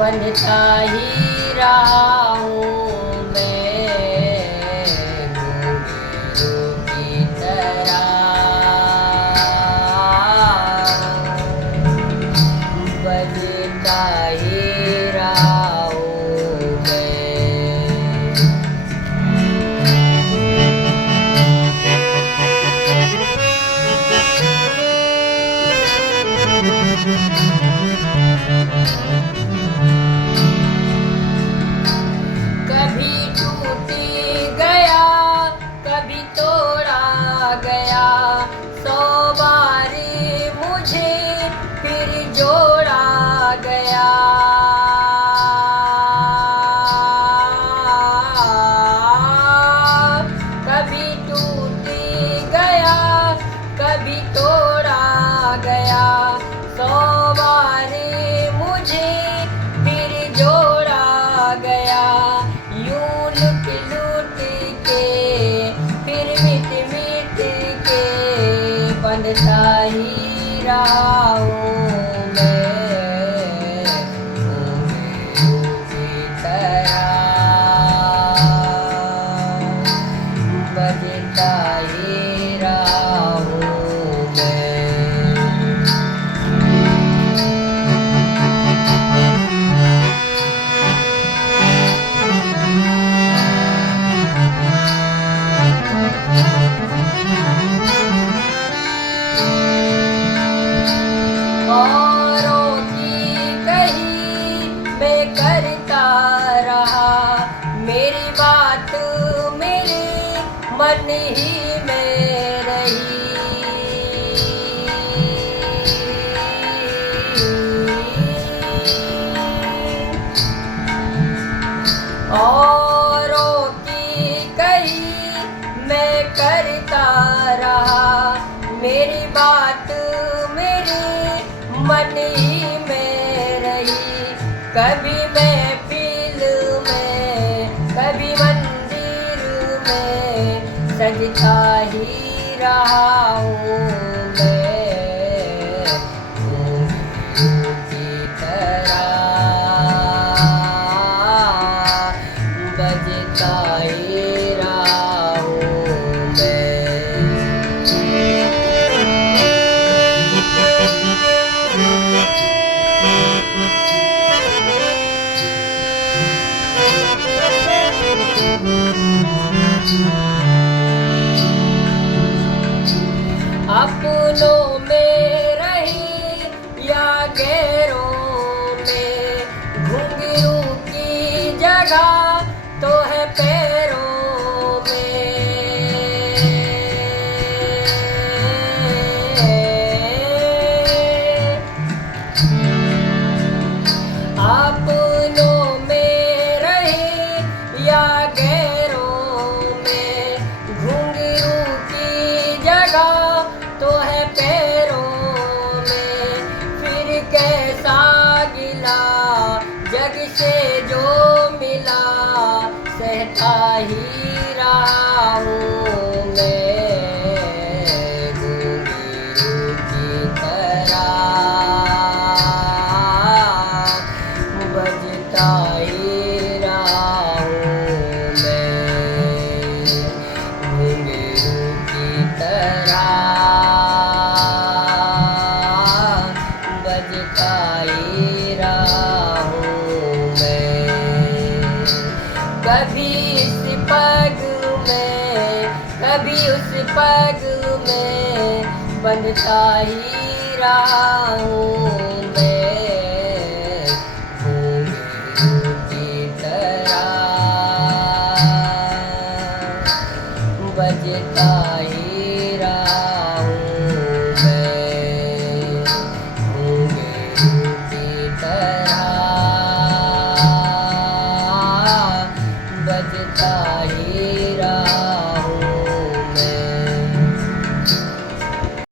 बनता ही रहा हूँ मैं घुंघरू की तरह, बजता ही रहा हूँ मैं। कभी टूट गया, कभी तोड़ा गया, 100 बारी मुझे फिर जोड़ा गया। कभी टूट गया, कभी तोड़ा गया, 100 बारी मुझे फिर जोड़ा गया। यूं लुट लुट के फिर मिट मिट के बनता ही रहा हूँ मैं घुंघरू की तरह, बजता ही रहा हूँ मैं। औरों की कही मैं करता रहा, मेरी बात मेरे मन ही में रही। औरों की कही मैं करता रहा, मेरी बात मेरे मन ही में रही। कभी महफिल में, कभी मंदिर में सजता ही रहा हूँ मैं घुंघरू की तरह, बजता ही रहा हूँ मैं। अपनों में रही या गैरों में, घुंघरू की जगह तो है पैरों में। अपनों में रही या गैरों में, घुंघरू की जगह तो है पैरों में। फिर कैसा गिला जग से जो मिला, सहता ही रहा हूँ मैं घुंघरू की तरह, बजता ही रहा हूँ मैं घुंघरू की तरह, बजता ही रहा हूँ मैं। कभी इस पग में, कभी उस पग में बनता ही रहा हूँ मैं घुंघरू की तरह, बजता ही रहा हूँ मैं घुंघरू की तरह, बजता ही